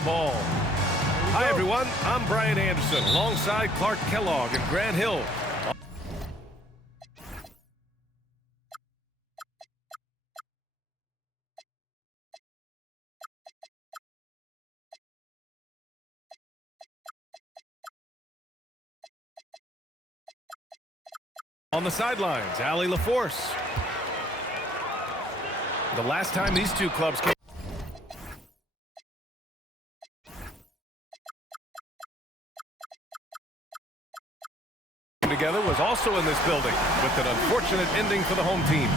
Ball. Hi, everyone. I'm Brian Anderson, alongside Clark Kellogg and Grant Hill. On the sidelines, Allie LaForce. The last time these two clubs came together was also in this building, with an unfortunate ending for the home team.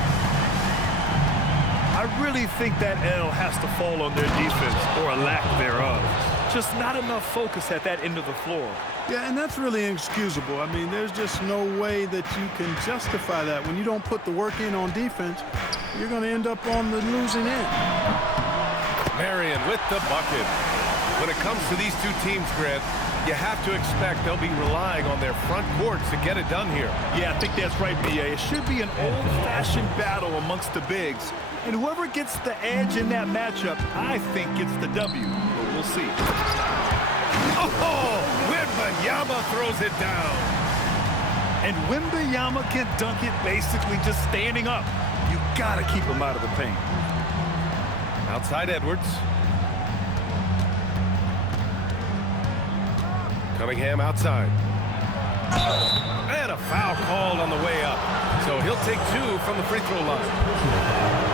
I really think that L has to fall on their defense, or a lack thereof. Just not enough focus at that end of the floor. Yeah, and that's really inexcusable. I mean, there's just no way that you can justify that. When you don't put the work in on defense, you're going to end up on the losing end. Marion with the bucket. When it comes to these two teams, Grant, you have to expect they'll be relying on their front courts to get it done here. Yeah, I think that's right, B.A. It should be an old-fashioned battle amongst the bigs. And whoever gets the edge in that matchup, I think gets the W. But we'll see. Oh, Wembanyama throws it down. And Wembanyama can dunk it basically just standing up. You got to keep him out of the paint. Outside Edwards. Cunningham outside. And a foul called on the way up. So he'll take two from the free throw line.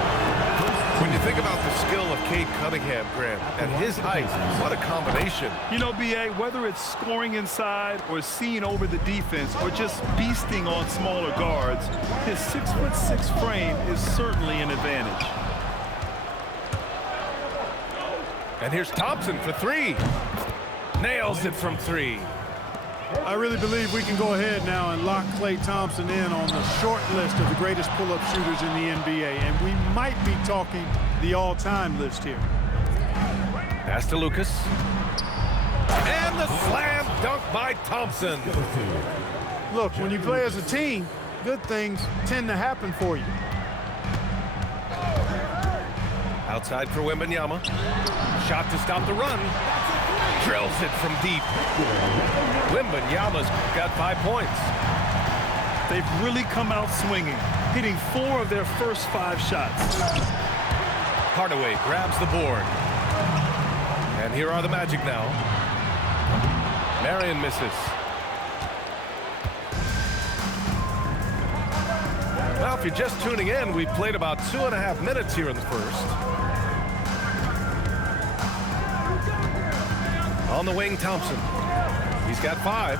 When you think about the skill of Cade Cunningham, Grant, and his height, what a combination. You know, B.A., whether it's scoring inside or seeing over the defense or just beasting on smaller guards, his 6'6" frame is certainly an advantage. And here's Thompson for three. Nails it from three. I really believe we can go ahead now and lock Klay Thompson in on the short list of the greatest pull-up shooters in the NBA, and we might be talking the all-time list here. Pass to Lucas. And the slam dunk by Thompson. Look, when you play as a team, good things tend to happen for you. Outside for Wembanyama. Shot to stop the run. Drills it from deep. Wembanyama's got 5 points. They've really come out swinging, hitting 4 of their first 5 shots. Hardaway grabs the board. And here are the Magic now. Marion misses. Well, if you're just tuning in, we've played about 2.5 minutes here in the first. On the wing, Thompson. He's got 5.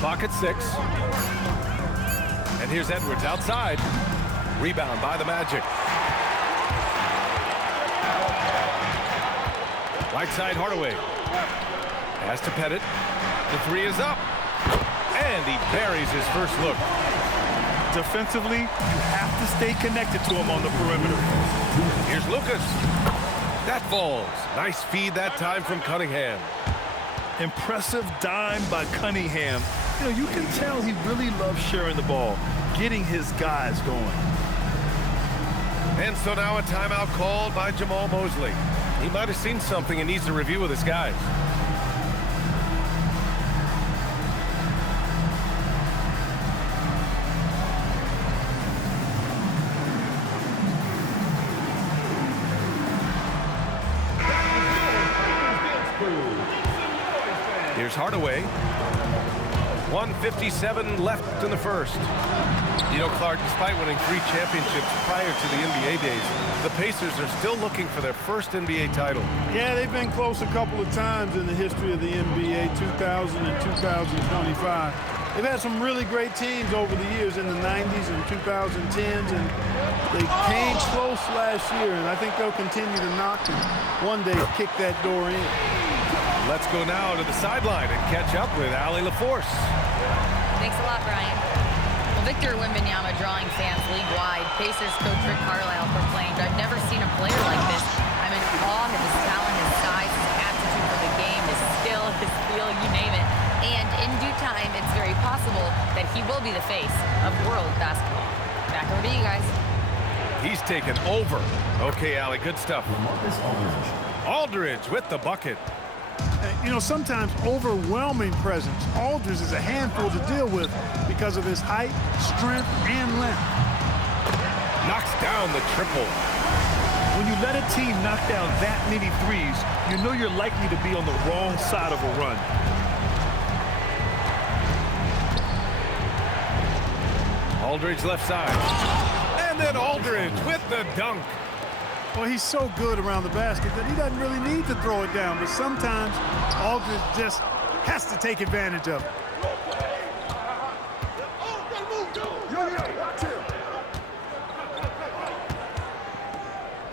Clock at 6. And here's Edwards outside. Rebound by the Magic. Right side, Hardaway. Pass to Pettit. The 3 is up. And he buries his first look. Defensively, you have to stay connected to him on the perimeter. Here's Lucas. That falls. Nice feed that time from Cunningham. Impressive dime by Cunningham. You know, you can tell he really loves sharing the ball, getting his guys going. And so now a timeout called by Jamal Mosley. He might have seen something and needs a review with his guys. Here's Hardaway. 1:57 left in the first. You know, Clark, despite winning 3 championships prior to the NBA days, the Pacers are still looking for their first NBA title. Yeah, they've been close a couple of times in the history of the NBA, 2000 and 2025. They've had some really great teams over the years in the 90s and 2010s, and they came close last year, and I think they'll continue to knock and one day kick that door in. Let's go now to the sideline and catch up with Allie LaForce. Thanks a lot, Brian. Well, Victor Wembanyama drawing fans league-wide. Pacers coach Rick Carlisle proclaimed, "I've never seen a player like this. I'm in awe of his talent, his size, his aptitude for the game, his skill, his feel, you name it. And in due time, it's very possible that he will be the face of world basketball." Back over to you guys. He's taken over. Okay, Allie, good stuff. Aldridge with the bucket. You know, sometimes overwhelming presence. Aldridge is a handful to deal with because of his height, strength, and length. Knocks down the triple. When you let a team knock down that many threes, you know you're likely to be on the wrong side of a run. Aldridge left side. And then Aldridge with the dunk. Well, he's so good around the basket that he doesn't really need to throw it down, but sometimes Aldridge just has to take advantage of it.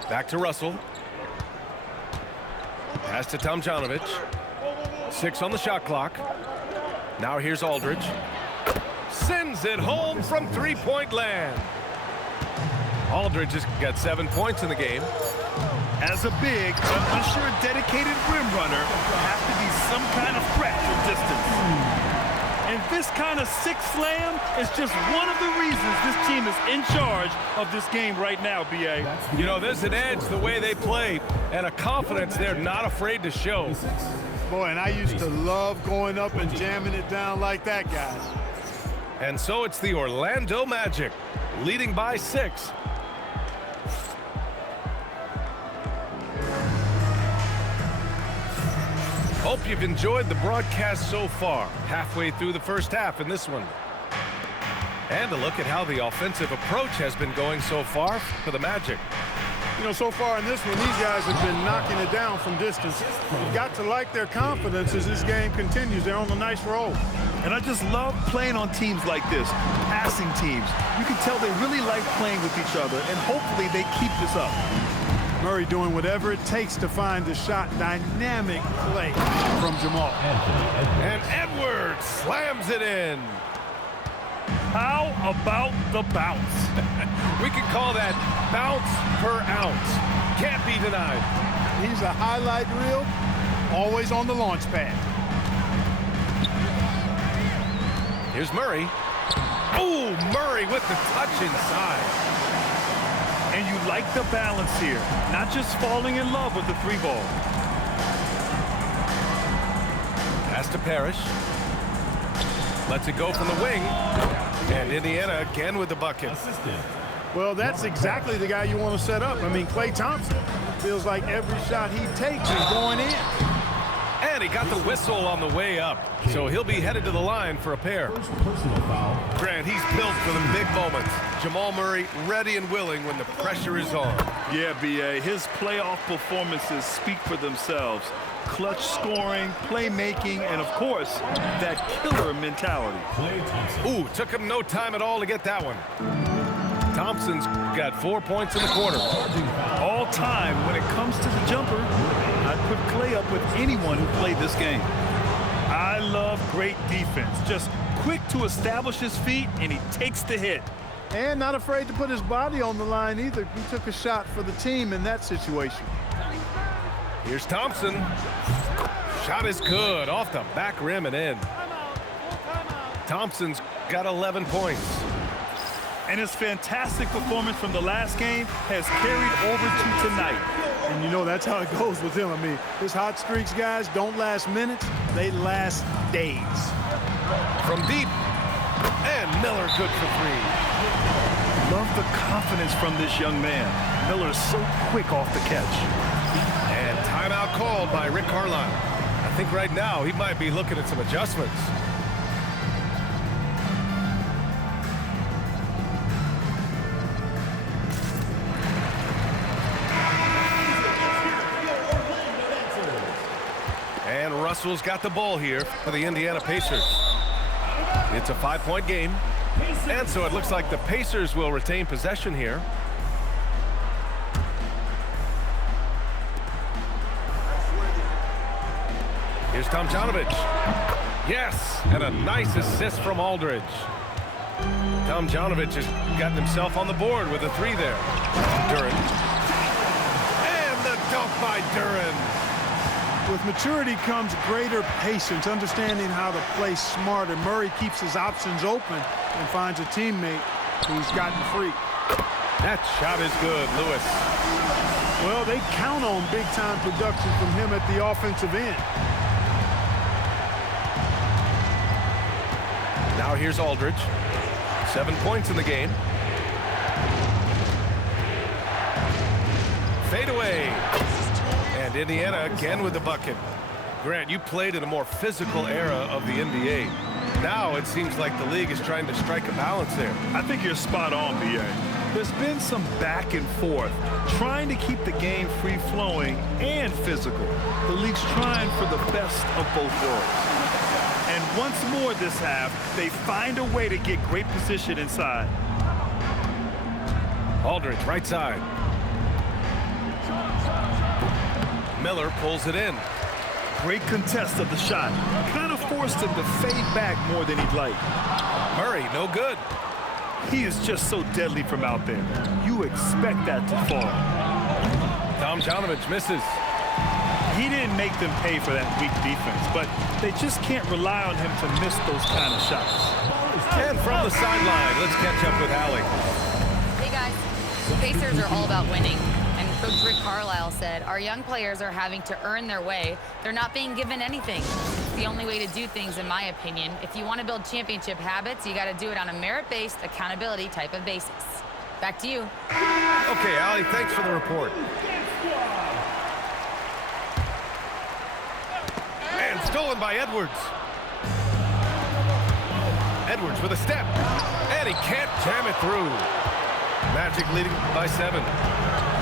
Back to Russell. Pass to Tomljanovic. 6 on the shot clock. Now here's Aldridge. Sends it home from three-point land. Aldridge has got 7 points in the game. As a big, unless you're a dedicated rim runner, you have to be some kind of threat from distance. And this kind of six slam is just one of the reasons this team is in charge of this game right now, B.A. You know, there's an edge the way they play and a confidence they're not afraid to show. Boy, and I used to love going up and jamming it down like that, guys. And so it's the Orlando Magic, leading by 6. Hope you've enjoyed the broadcast so far, halfway through the first half in this one. And a look at how the offensive approach has been going so far for the Magic. You know, so far in this one, these guys have been knocking it down from distance. You've got to like their confidence as this game continues. They're on a nice roll. And I just love playing on teams like this, passing teams. You can tell they really like playing with each other, and hopefully they keep this up. Murray doing whatever it takes to find the shot. Dynamic play from Jamal. And Edwards slams it in. How about the bounce? We can call that bounce per ounce. Can't be denied. He's a highlight reel, always on the launch pad. Here's Murray. Oh, Murray with the touch inside. And you like the balance here, not just falling in love with the three ball. Pass to Parrish. Lets it go from the wing. And Indiana again with the bucket. Well, that's exactly the guy you want to set up. I mean, Klay Thompson feels like every shot he takes is going in. And he got the whistle on the way up. So he'll be headed to the line for a pair. Grant, he's built for the big moments. Jamal Murray ready and willing when the pressure is on. Yeah, B.A., his playoff performances speak for themselves. Clutch scoring, playmaking, and of course, that killer mentality. Ooh, took him no time at all to get that one. Thompson's got 4 points in the quarter. All time when it comes to the jumper, I'd put Klay up with anyone who played this game. I love great defense. Just quick to establish his feet, and he takes the hit. And not afraid to put his body on the line either. He took a shot for the team in that situation. Here's Thompson. Shot is good, off the back rim and in. Thompson's got 11 points. And his fantastic performance from the last game has carried over to tonight. And you know, that's how it goes with him. I mean, his hot streaks, guys, don't last minutes. They last days. From deep. And Miller good for 3. Love the confidence from this young man. Miller's so quick off the catch. And timeout called by Rick Carlisle. I think right now he might be looking at some adjustments. And Russell's got the ball here for the Indiana Pacers. It's a 5-point game. And so it looks like the Pacers will retain possession here. Here's Tomljanovic. Yes, and a nice assist from Aldridge. Tomljanovic has gotten himself on the board with a 3 there. Duren. And the dunk by Duren. With maturity comes greater patience, understanding how to play smarter. Murray keeps his options open and finds a teammate who's gotten free. That shot is good, Lewis. Well, they count on big-time production from him at the offensive end. Now here's Aldridge. 7 points in the game. Fade away. And Indiana again with the bucket. Grant, you played in a more physical era of the NBA. Now it seems like the league is trying to strike a balance there. I think you're spot on, B.A. There's been some back and forth, trying to keep the game free-flowing and physical. The league's trying for the best of both worlds. And once more this half, they find a way to get great position inside. Aldridge, right side. Miller pulls it in. Great contest of the shot. Kind of forced him to fade back more than he'd like. Murray, no good. He is just so deadly from out there. You expect that to fall. Tomjanovich misses. He didn't make them pay for that weak defense, but they just can't rely on him to miss those kind of shots. And from the sideline, let's catch up with Allie. Hey, guys. The Pacers are all about winning. And Coach Rick Carlisle said, our young players are having to earn their way. They're not being given anything. It's the only way to do things, in my opinion. If you want to build championship habits, you got to do it on a merit-based, accountability type of basis. Back to you. Okay, Allie, thanks for the report. And stolen by Edwards. Edwards with a step. And he can't jam it through. Magic leading by 7.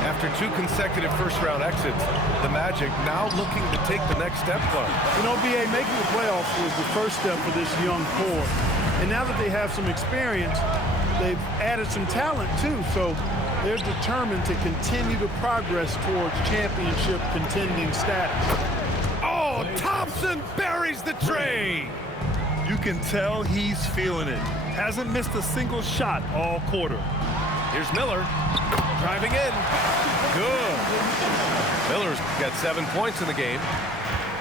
After 2 consecutive first-round exits, the Magic now looking to take the next step. You know, B.A., making the playoffs was the first step for this young core. And now that they have some experience, they've added some talent, too. So they're determined to continue to progress towards championship contending status. Oh, Thompson buries the tray. You can tell he's feeling it. Hasn't missed a single shot all quarter. Here's Miller. Driving in. Good. Miller's got 7 points in the game.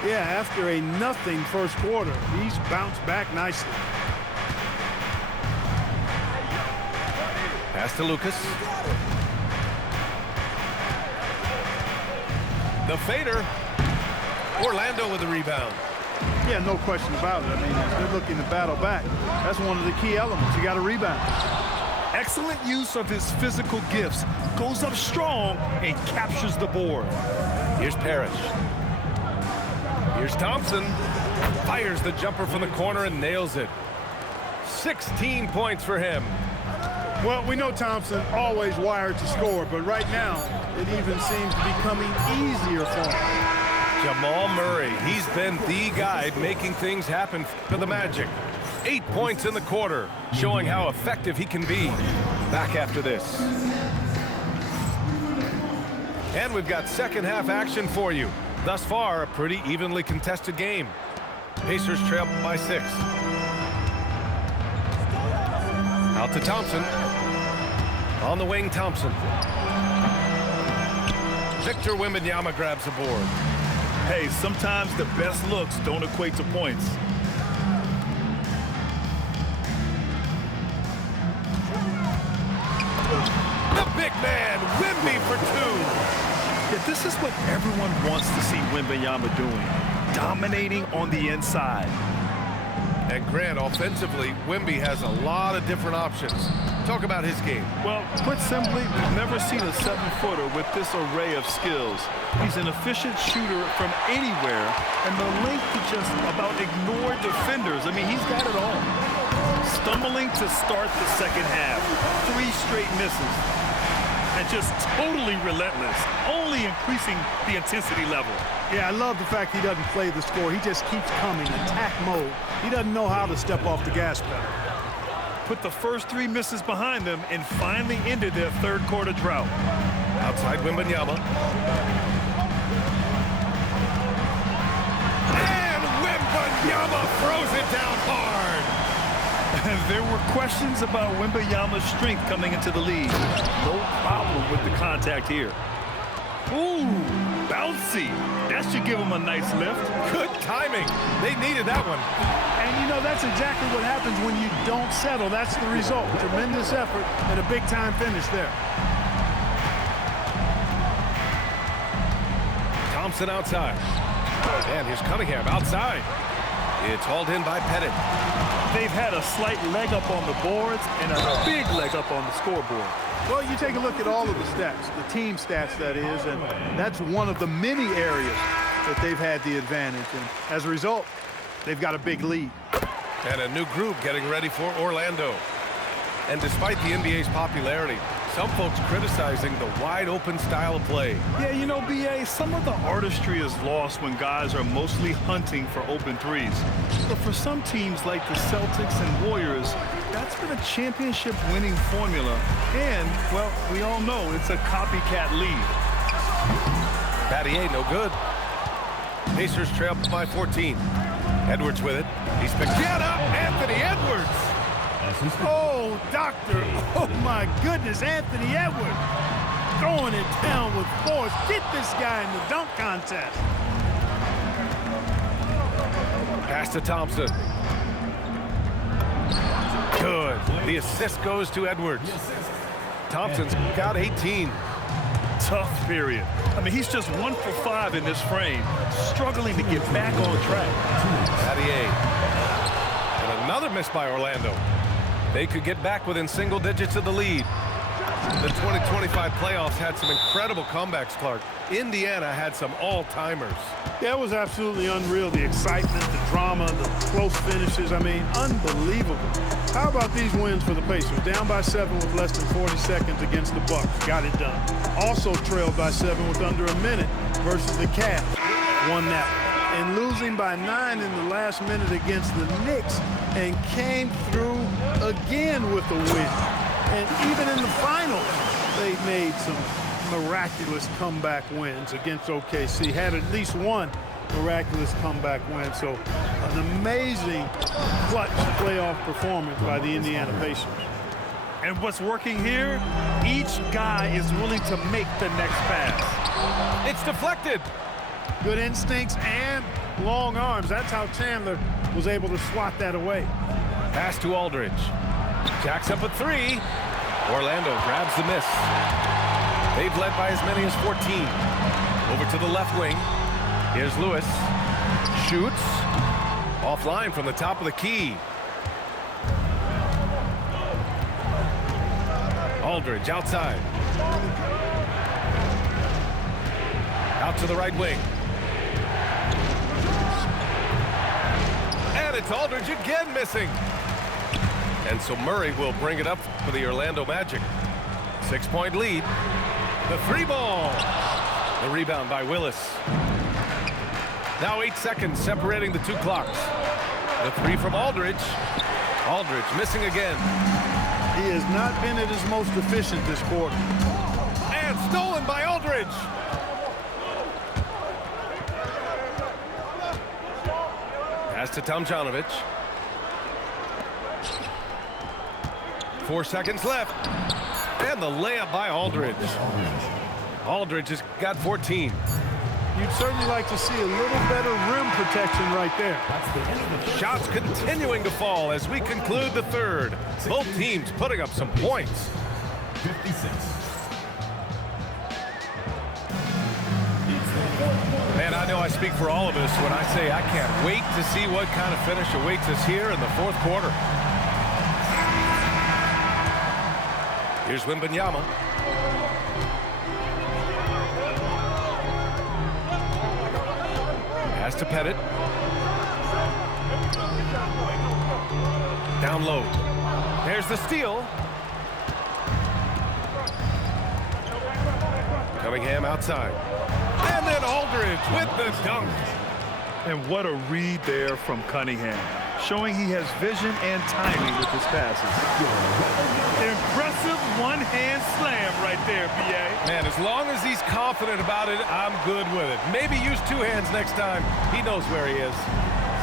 Yeah, after a nothing first quarter, he's bounced back nicely. Pass to Lucas. The fader. Orlando with the rebound. Yeah, no question about it. I mean, they're looking to battle back. That's one of the key elements. You got to rebound. Excellent use of his physical gifts. Goes up strong and captures the board. Here's Parrish. Here's Thompson. Fires the jumper from the corner and nails it. 16 points for him. Well, we know Thompson always wired to score, but right now it even seems to be coming easier for him. Jamal Murray, he's been the guy making things happen for the Magic. 8 points in the quarter, showing how effective he can be. Back after this. And we've got second half action for you. Thus far, a pretty evenly contested game. Pacers trail by 6. Out to Thompson. On the wing, Thompson. Victor Wembanyama grabs the board. Hey, sometimes the best looks don't equate to points. The big man, Wemby for 2. Yeah, this is what everyone wants to see Wembanyama doing. Dominating on the inside. And Grant, offensively, Wemby has a lot of different options. Talk about his game. Well, put simply, we've never seen a 7-footer with this array of skills. He's an efficient shooter from anywhere, and the length to just about ignore defenders. I mean, he's got it all. Stumbling to start the second half. 3 straight misses. And just totally relentless, only increasing the intensity level. Yeah, I love the fact he doesn't play the score. He just keeps coming, attack mode. He doesn't know how to step off the gas pedal. Put the first 3 misses behind them and finally ended their third quarter drought. Outside Wembanyama. And Wembanyama throws it down hard. There were questions about Wembanyama's strength coming into the league. No problem with the contact here. Ooh, bouncy. That should give him a nice lift. Good timing. They needed that one. And, you know, that's exactly what happens when you don't settle. That's the result. Tremendous effort and a big-time finish there. Thompson outside. And here's Cunningham outside. It's hauled in by Pettit. They've had a slight leg up on the boards and a big leg up on the scoreboard. Well, you take a look at all of the stats, the team stats, that is, and that's one of the many areas that they've had the advantage. And as a result, they've got a big lead. And a new group getting ready for Orlando. And despite the NBA's popularity, some folks criticizing the wide-open style of play. Yeah, you know, B.A., some of the artistry is lost when guys are mostly hunting for open threes. But for some teams like the Celtics and Warriors, that's been a championship-winning formula. And, well, we all know it's a copycat lead. Battier, no good. Pacers trail by 14. Edwards with it. He's picked. Get up, Anthony Edwards! Oh, doctor. Oh, my goodness, Anthony Edwards. Throwing it down with force. Get this guy in the dunk contest. Pass to Thompson. Good. The assist goes to Edwards. Thompson's got 18. Tough period. I mean, he's just 1 for 5 in this frame, struggling to get back on track. Battier. And another miss by Orlando. They could get back within single digits of the lead. The 2025 playoffs had some incredible comebacks, Clark. Indiana had some all-timers. Yeah, it was absolutely unreal. The excitement, the drama, the close finishes. I mean, unbelievable. How about these wins for the Pacers? Down by 7 with less than 40 seconds against the Bucks. Got it done. Also trailed by 7 with under a minute versus the Cavs. Won that one. And losing by 9 in the last minute against the Knicks, and came through again with the win. And even in the finals, they made some miraculous comeback wins against OKC. Had at least one miraculous comeback win. So an amazing clutch playoff performance by the Indiana Pacers. And what's working here, each guy is willing to make the next pass. It's deflected. Good instincts and long arms. That's how Chandler was able to swat that away. Pass to Aldridge. Jacks up a 3. Orlando grabs the miss. They've led by as many as 14. Over to the left wing. Here's Lewis. Shoots. Offline from the top of the key. Aldridge outside. Out to the right wing. And it's Aldridge again missing. And so Murray will bring it up for the Orlando Magic. 6-point lead. The 3 ball. The rebound by Willis. Now 8 seconds separating the 2 clocks. The 3 from Aldridge. Aldridge missing again. He has not been at his most efficient this quarter. And stolen by Aldridge. Pass to Tomjanovich. 4 seconds left. And the layup by Aldridge. Aldridge has got 14. You'd certainly like to see a little better rim protection right there. Shots continuing to fall as we conclude the third. Both teams putting up some points. 56. Man, I know I speak for all of us when I say I can't wait to see what kind of finish awaits us here in the 4th quarter. Here's Wembanyama. Pass to Pettit. Down low. There's the steal. Cunningham outside. And then Aldridge with the dunk. And what a read there from Cunningham, showing he has vision and timing with his passes. Impressive one-hand slam right there, B.A. Man, as long as he's confident about it, I'm good with it. Maybe use 2 hands next time. He knows where he is.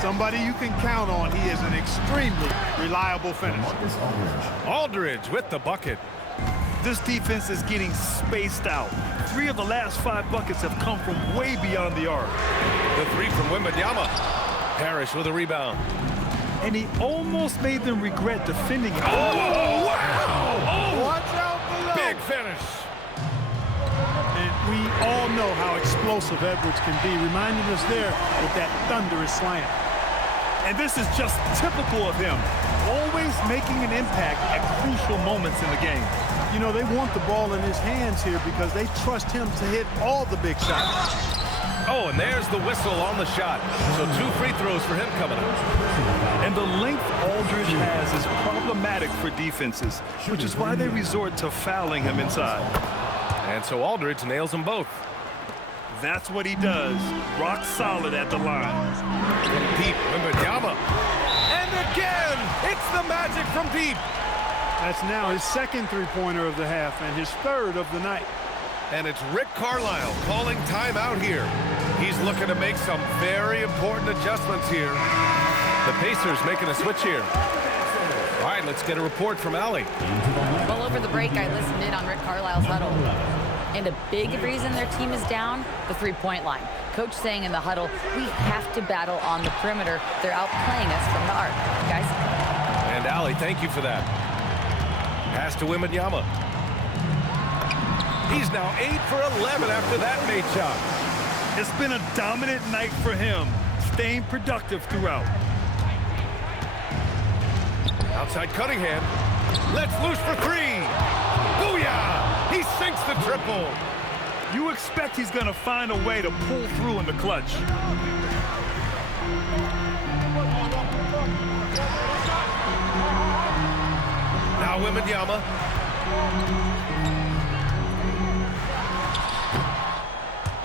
Somebody you can count on. He is an extremely reliable finisher. Aldridge with the bucket. This defense is getting spaced out. 3 of the last 5 buckets have come from way beyond the arc. The 3 from Wembanyama. Parrish with a rebound. And he almost made them regret defending him. Oh, wow! Watch out below. Big finish. And we all know how explosive Edwards can be, reminding us there with that thunderous slam. And this is just typical of him, always making an impact at crucial moments in the game. You know, they want the ball in his hands here because they trust him to hit all the big shots. Oh, and there's the whistle on the shot. So 2 free throws for him coming up. And the length Aldridge has is problematic for defenses, which is why they resort to fouling him inside. And so Aldridge nails them both. That's what he does. Rock solid at the line. From deep, Wembanyama. And again, it's the magic from deep. That's now his second three-pointer of the half and his third of the night. And it's Rick Carlisle calling timeout here. He's looking to make some very important adjustments here. The Pacers making a switch here. All right, let's get a report from Allie. Well, over the break, I listened in on Rick Carlisle's huddle. And a big reason their team is down, the three-point line. Coach saying in the huddle, we have to battle on the perimeter. They're outplaying us from the arc. Guys? And Allie, thank you for that. Pass to Wembanyama. He's now 8 for 11 after that made shot. It's been a dominant night for him, staying productive throughout. Outside Cunningham. Let's loose for 3. Booyah! He sinks the triple. You expect he's going to find a way to pull through in the clutch. Now Wembanyama.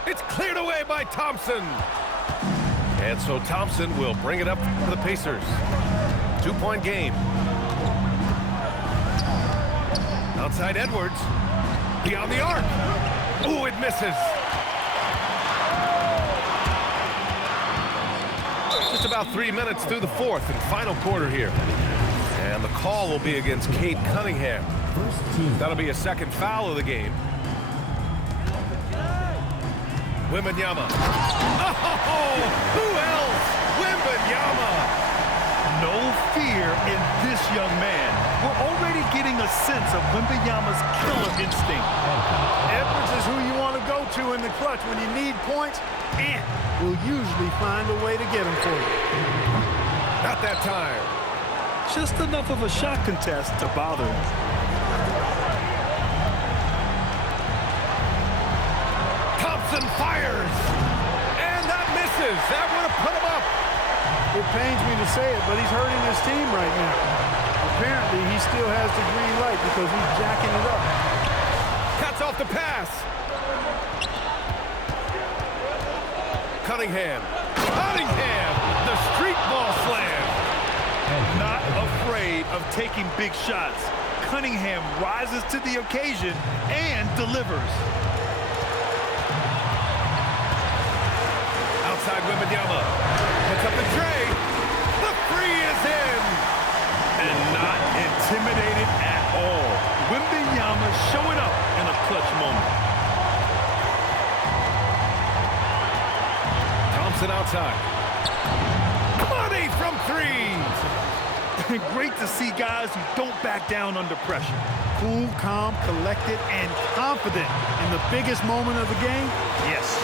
It's cleared away by Thompson. And so Thompson will bring it up for the Pacers. 2-point game. Outside Edwards. Beyond the arc. Ooh, it misses. Just about 3 minutes through the fourth and final quarter here. And the call will be against Cade Cunningham. That'll be a second foul of the game. Wembanyama. Oh, who else? Wembanyama. No fear in this young man. We're already getting a sense of Wembanyama's killer instinct. Edwards is who you want to go to in the clutch. When you need points, will usually find a way to get them for you. Not that time. Just enough of a shot contest to bother him. Thompson fires. And that misses. That would have put him up. It pains me to say it, but he's hurting his team right now. Apparently, he still has the green light because he's jacking it up. Cuts off the pass. Cunningham. Cunningham. The street ball slam. Not afraid of taking big shots. Cunningham rises to the occasion and delivers. Outside Wembanyama. Puts up the tray. The three is in. And not intimidated at all. Wembanyama showing up in a clutch moment. Thompson outside. Money from 3. Great to see guys who don't back down under pressure. Cool, calm, collected, and confident in the biggest moment of the game. Yes.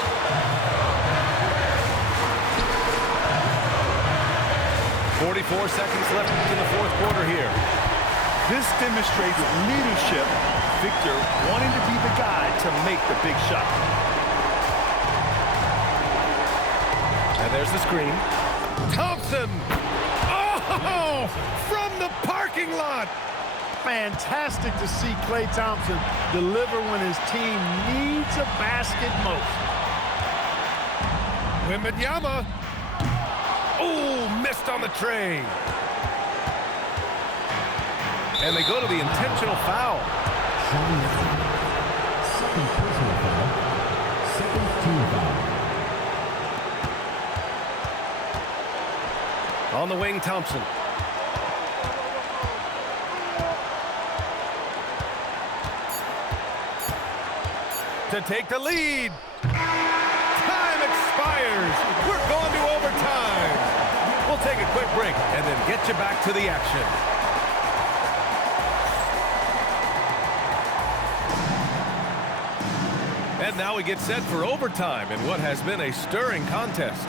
.44 seconds left in the fourth quarter here. This demonstrates leadership. Victor wanting to be the guy to make the big shot. And there's the screen. Thompson! Oh! From the parking lot! Fantastic to see Klay Thompson deliver when his team needs a basket most. Wembanyama. Oh, missed on the tray. And they go to the intentional foul. Second personal foul. Second team foul. On the wing, Thompson. To take the lead. Time expires. We're going to overtime. We'll take a quick break and then get you back to the action. And now we get set for overtime in what has been a stirring contest.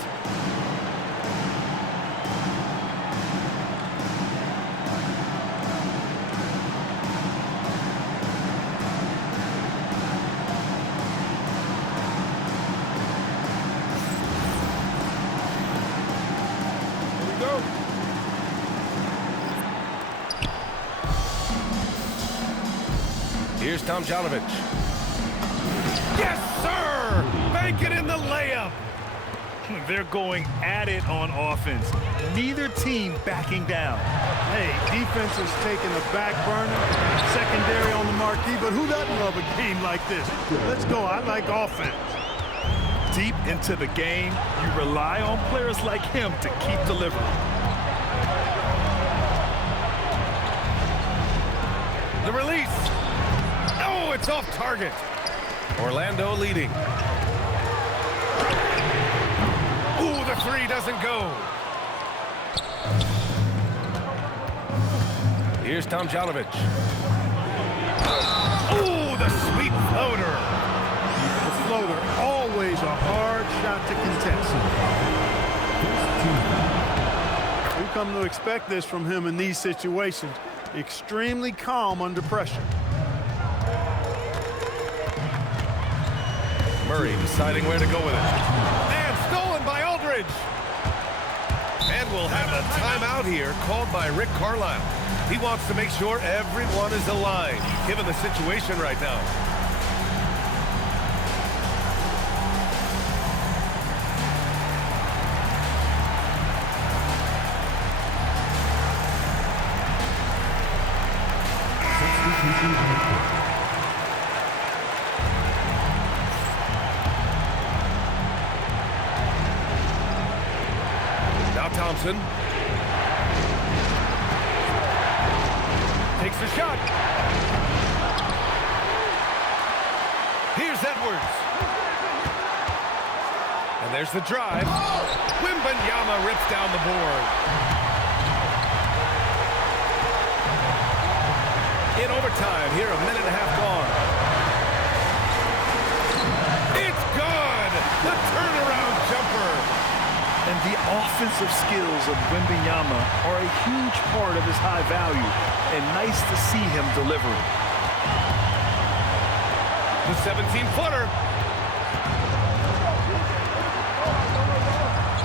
Here's Tomjanovich. Yes, sir! Bank it in the layup. They're going at it on offense. Neither team backing down. Hey, defense is taking a back burner, secondary on the marquee, but who doesn't love a game like this? Let's go. I like offense. Deep into the game, you rely on players like him to keep delivering. The release. Oh, it's off target. Orlando leading. Ooh, the three doesn't go. Here's Tomjanovich. Ooh, the sweet floater. The floater, always a hard shot to contest. We come to expect this from him in these situations. Extremely calm under pressure. Murray deciding where to go with it. And stolen by Aldridge. And we'll have a timeout here called by Rick Carlisle. He wants to make sure everyone is aligned, given the situation right now. Now Thompson takes the shot. Here's Edwards. And there's the drive. Wembanyama rips down the board. In overtime, here a minute and a half gone. It's good! The turnaround jumper. And the offensive skills of Wembanyama are a huge part of his high value, and nice to see him delivering. The 17-footer.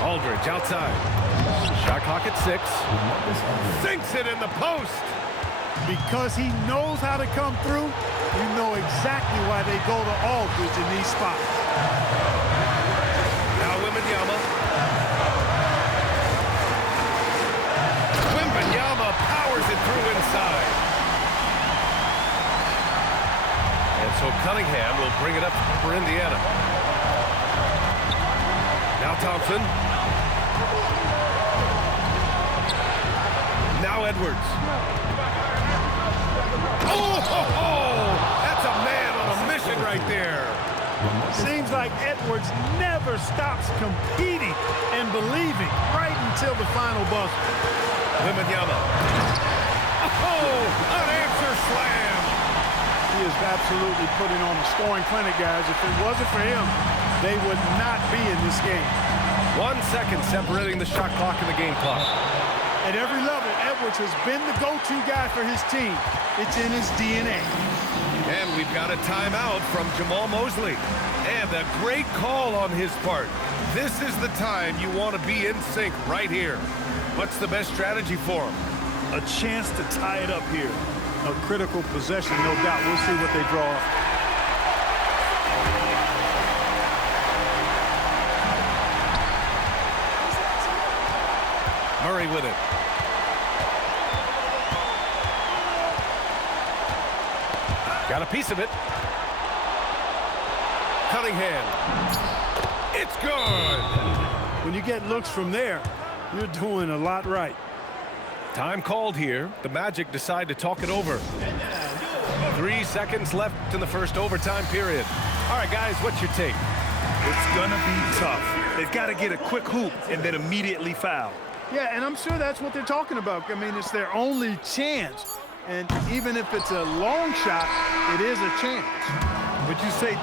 Aldridge outside. Shot clock at 6. Sinks it in the post. Because he knows how to come through, you know exactly why they go to Aldridge in these spots. Now Wembanyama. Wembanyama powers it through inside. And so Cunningham will bring it up for Indiana. Now Thompson. Now Edwards. Oh, that's a man on a mission right there. Seems like Edwards never stops competing and believing right until the final buzzer. Wembanyama. Oh, an answer slam. He is absolutely putting on the scoring clinic, guys. If it wasn't for him, they would not be in this game. 1 second separating the shot clock and the game clock. At every level, Edwards has been the go-to guy for his team. It's in his DNA. And we've got a timeout from Jamal Mosley. And a great call on his part. This is the time you want to be in sync right here. What's the best strategy for him? A chance to tie it up here. A critical possession, no doubt. We'll see what they draw up. Murray with it. Got a piece of it. Cunningham. It's good. When you get looks from there, you're doing a lot right. Time called here. The Magic decide to talk it over. 3 seconds left in the first overtime period. All right, guys, what's your take? It's going to be tough. They've got to get a quick hoop and then immediately foul. Yeah, and I'm sure that's what they're talking about. I mean, it's their only chance. And even if it's a long shot, it is a chance. Would you say